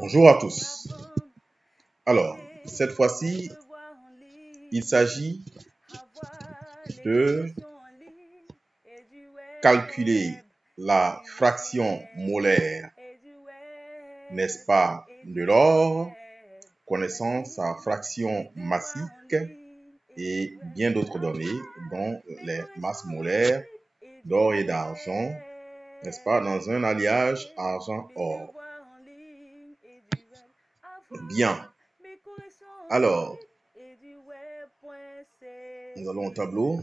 Bonjour à tous. Alors, cette fois-ci, il s'agit de calculer la fraction molaire, n'est-ce pas, de l'or, connaissant sa fraction massique et bien d'autres données, dont les masses molaires d'or et d'argent, n'est-ce pas, dans un alliage argent-or. Bien. Alors, nous allons au tableau.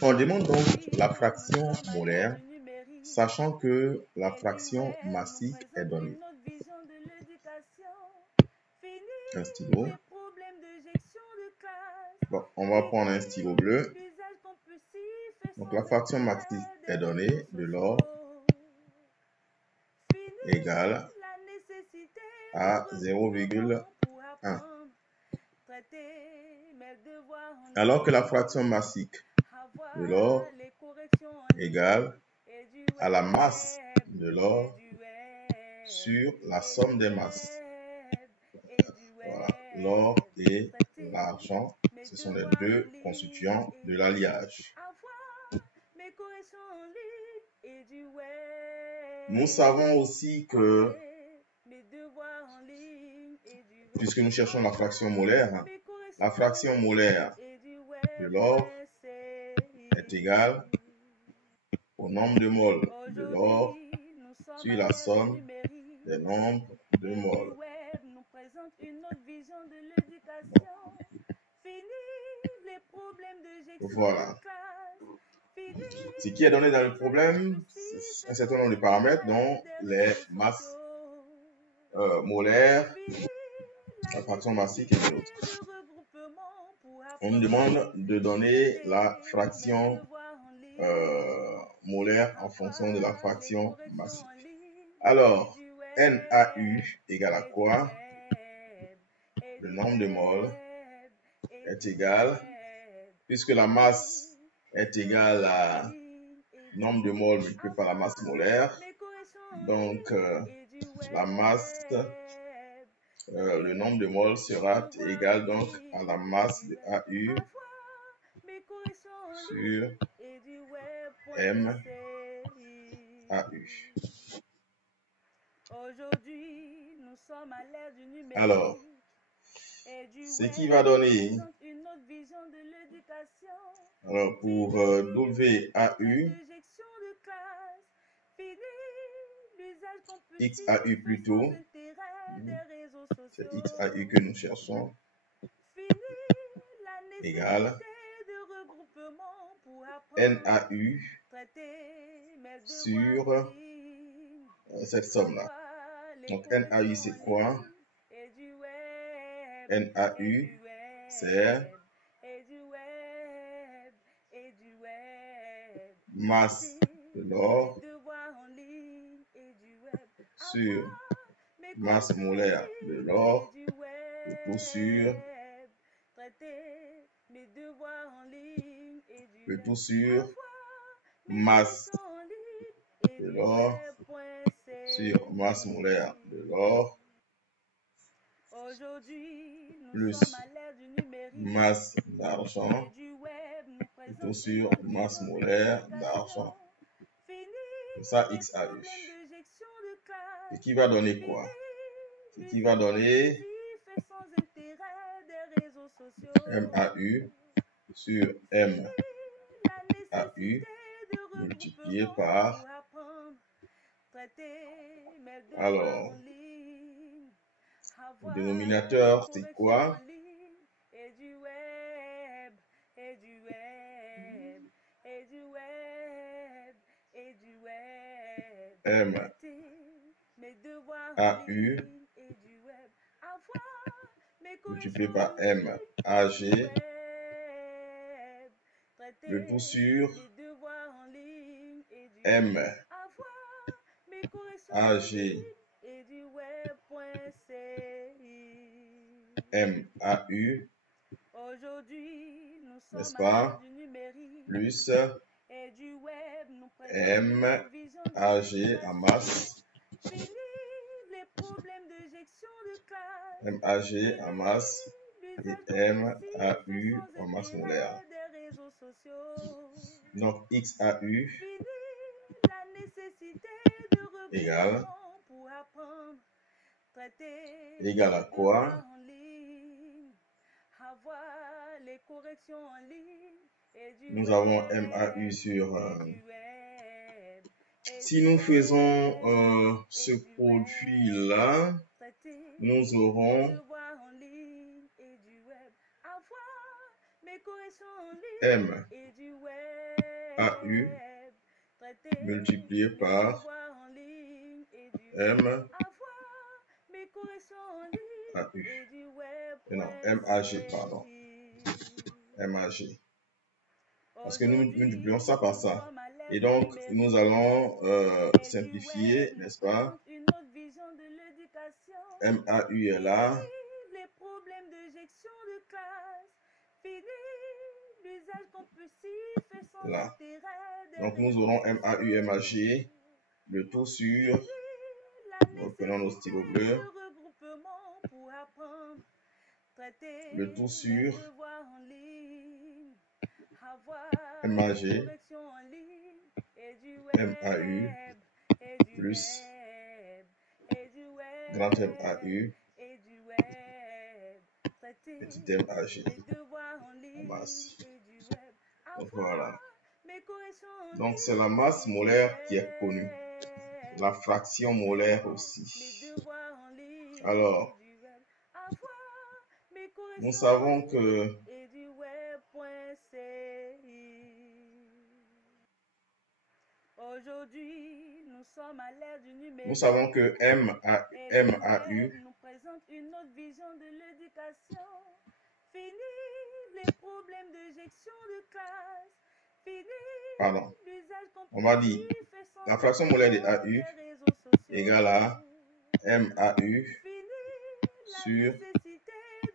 On demande donc la fraction molaire, sachant que la fraction massique est donnée. Un stylo. Bon, on va prendre un stylo bleu. Donc la fraction massique est donnée de l'or égale à 0,1. Alors que la fraction massique de l'or égale à la masse de l'or sur la somme des masses. Voilà, l'or et l'argent, ce sont les deux constituants de l'alliage. Nous savons aussi que, puisque nous cherchons la fraction molaire de l'or est égale au nombre de moles de l'or sur la somme des nombres de moles. Voilà. Ce qui est donné dans le problème, c'est un certain nombre de paramètres, dont les masses molaires, la fraction massique et d'autres. On nous demande de donner la fraction molaire en fonction de la fraction massique. Alors, NaU égale à quoi? Le nombre de moles est égal, puisque la masse est égale à nombre de moles multiplié par la masse molaire. Donc, la masse, le nombre de moles sera égal donc à la masse de AU sur M AU. Alors, ce qui va donner, alors pour WAU, XAU plutôt, c'est XAU que nous cherchons, égale NAU sur cette somme-là. Donc NAU c'est quoi? NAU c'est masse de l'or sur masse molaire de l'or, le tout sur masse de l'or sur masse molaire de l'or plus masse d'argent plutôt sur masse molaire d'argent. Ça, XAU. Ce qui va donner quoi? Ce qui va donner MAU sur MAU multiplié par, alors, le dénominateur c'est quoi? MAU multiplié par MAG, le tout sur MAG MAU, n'est-ce pas, plus MAG en masse MAG en masse et MAU en masse molaire. Donc XAU égale à quoi? Nous avons MAU sur... si nous faisons ce produit-là, nous aurons MAU multiplié par MAU. Non, MAG, pardon. MAG. Parce que nous multiplions ça par ça. Et donc, nous allons simplifier, n'est-ce pas? MAU est là. Là. Donc, nous aurons MAU, MAG, le tout sur, nous prenons nos stylos bleus, le tout sur MAG, MAU, plus grand MAU, petit MAG, en masse. Donc voilà. Donc c'est la masse molaire qui est connue. La fraction molaire aussi. Alors, nous savons que MAU nous présente une autre vision de l'éducation. Fini les problèmes de gestion de classe. Fini pardon. On va dire la fraction molaire de AU égale à MAU sur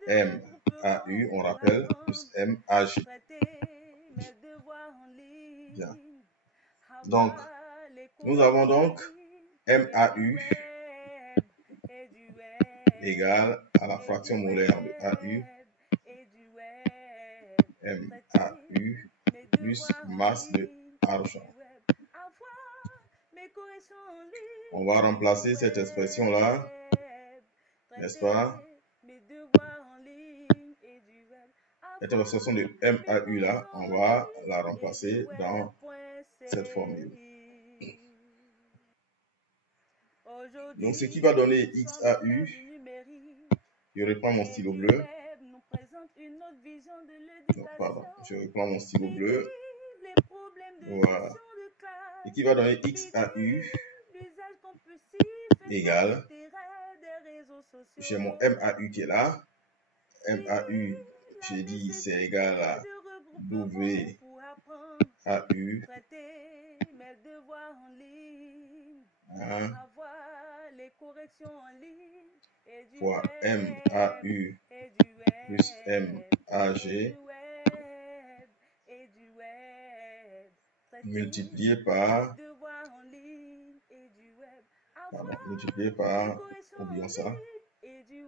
MAU, on rappelle, plus MAG. Bien. Donc, nous avons donc MAU égale à la fraction molaire de AU, MAU plus masse de argent. On va remplacer cette expression-là, n'est-ce pas? Cette expression de MAU là, on va la remplacer dans cette formule. Donc, ce qui va donner XAU, je reprends mon stylo bleu. Non, pardon, je reprends mon stylo bleu. Voilà. Et qui va donner XAU égale, j'ai mon MAU qui est là. MAU, j'ai dit, c'est égal à WAU fois MAU plus MAG multiplié par, oublions ça,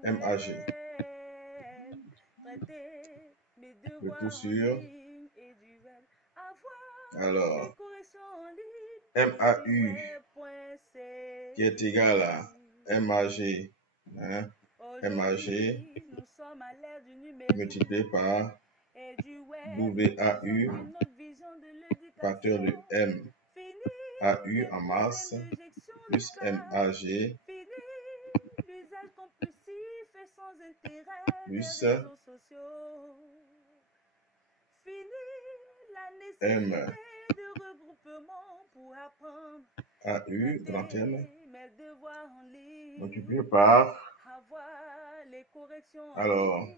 MAG. Le tout sur, alors, MAU qui est égal à MAG, hein, MAG multiplié par WAU, facteur de MAU en masse, plus MAG, plus MAU, grand M, multiplié par, alors,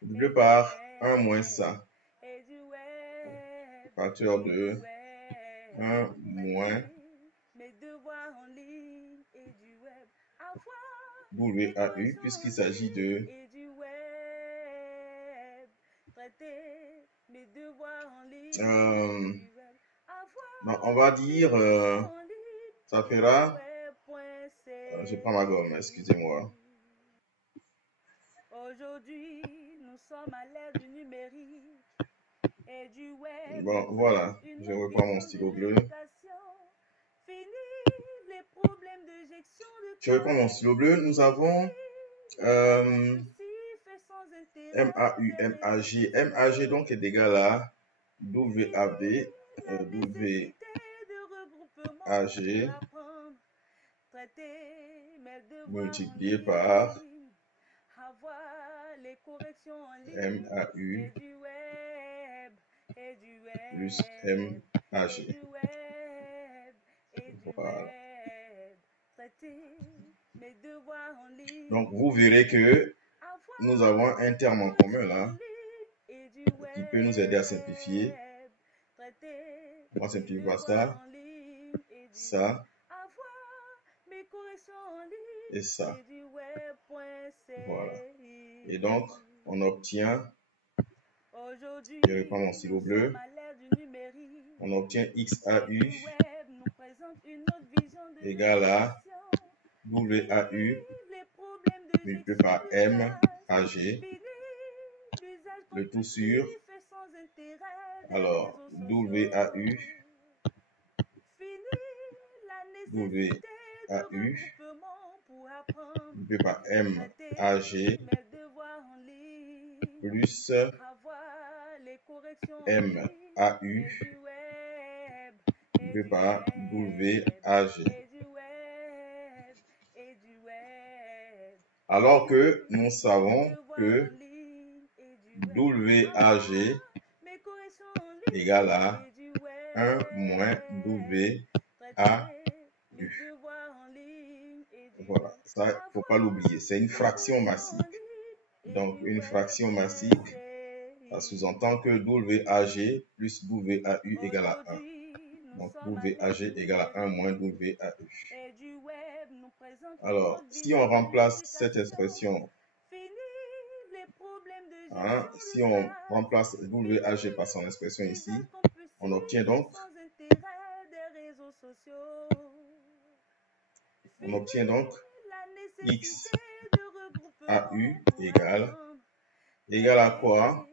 multiplié par 1 moins ça, facteur de 1 moins WAU, puisqu'il s'agit de on va dire ça fera Je prends ma gomme, excusez-moi. Aujourd'hui, nous sommes à l'ère du numérique et du web. Bon, voilà, je reprends mon stylo bleu. Fini les problèmes de gestion de Je reprends mon stylo bleu. Nous avons MAU, MAG. MAG donc est égal à WAV, WAG multiplié par MAU plus MAG. Voilà. Donc, vous verrez que nous avons un terme en commun là qui peut nous aider à simplifier. On va simplifier par ça, ça et ça. Voilà. Et donc, on obtient, je reprends mon stylo bleu, on obtient XAU égale à WAU multiplié par MAG, le tout sur, alors, WAU multiplié par MAG plus MAU multiplié par WAG. Alors que nous savons que WAG égale à 1 moins WAU. Voilà, ça, il ne faut pas l'oublier. C'est une fraction massique. Donc, une fraction massique, ça sous-entend que WAG plus WAU égale à 1. Donc, WAG égale à 1 moins WAU. Alors, si on remplace cette expression, si on remplace WAG par son expression ici, on obtient donc XAU égale à quoi?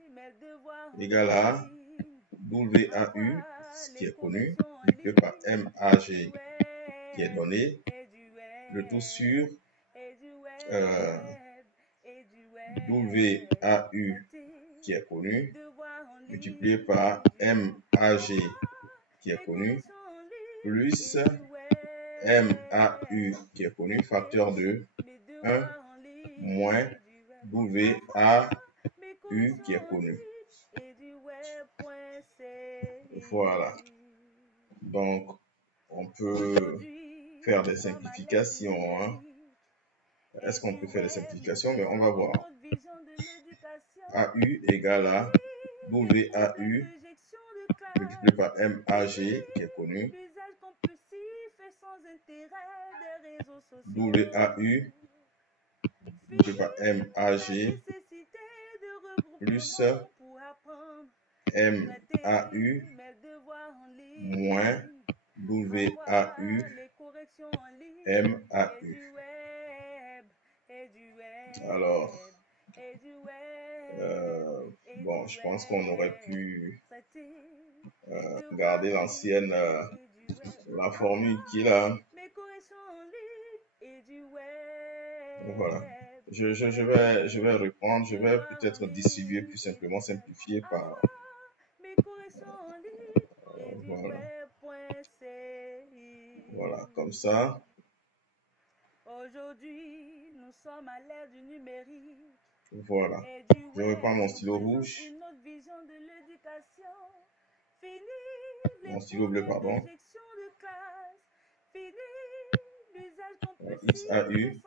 Égale à WAU, ce qui est connu, multiplié par MAG qui est donné, le tout sur WAU qui est connu, multiplié par MAG qui est connu, plus MAU qui est connu, facteur de 1 moins WAU qui est connu. Voilà. Donc, on peut faire des simplifications. Est-ce qu'on peut faire des simplifications? Mais on va voir. AU égale à WAU multiplié par MAG qui est connu. WAU multiplié par MAG plus MAU moins WAU MAU. Alors, bon, je pense qu'on aurait pu garder l'ancienne, la formule qui est là. Voilà. Je vais reprendre, je vais peut-être distribuer plus simplement, simplifier par... voilà. Voilà, comme ça. Aujourd'hui, nous sommes à l'ère du numérique. Voilà. Je reprends mon stylo rouge. Mon stylo bleu, pardon. XAU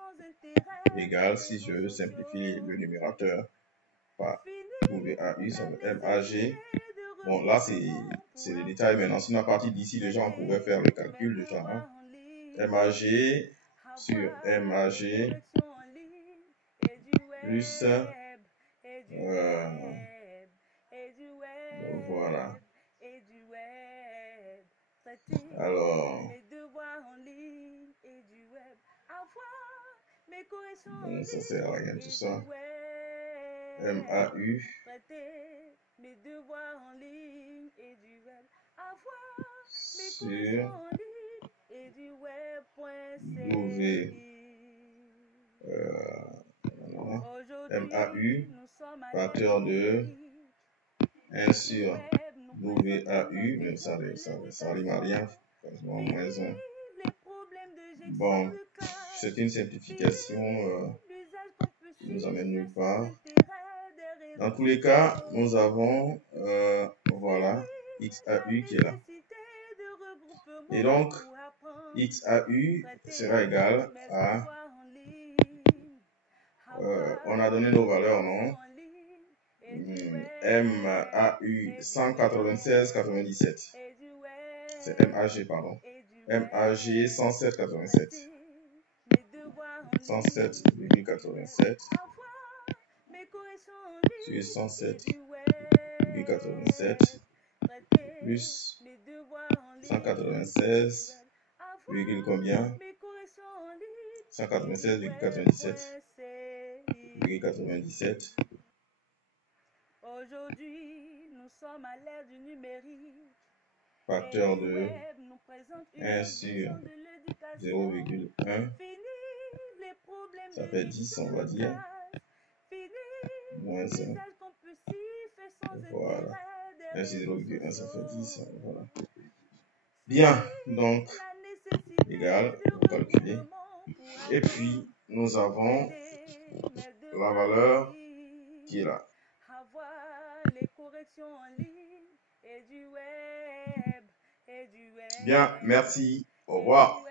égale, si je simplifie le numérateur par WAU, ça va MAG. Bon, là, c'est le détail maintenant. Sinon, à partir d'ici, déjà, on pouvait faire le calcul déjà. MAG sur MAG plus voilà. Alors, Ça sert à rien tout ça. MAU. Mes devoirs en ligne et du web. Avoir mes Sur corrections en ligne et du web.ci. MAU, facteur de 1 sur WAU, même ça rime à rien, quasiment moins 1. Bon, c'est une simplification qui nous amène nulle part. Dans tous les cas, nous avons, voilà, XAU qui est là. Et donc, XAU sera égal à, on a donné nos valeurs, non? MAU 196,97. C'est MAG, pardon. MAG 107,87. 107,87 sur 107,87 plus 196, combien? 196,97. Aujourd'hui, nous sommes à l'ère du numérique. Facteur de 1 sur 0,1. Ça fait 10, on va dire. Moins 1. Voilà. 1 sur 0,1, ça fait 10. Voilà. Bien, donc, égal, on va calculer. Et puis, nous avons la valeur qui est là. Bien, merci. Au revoir.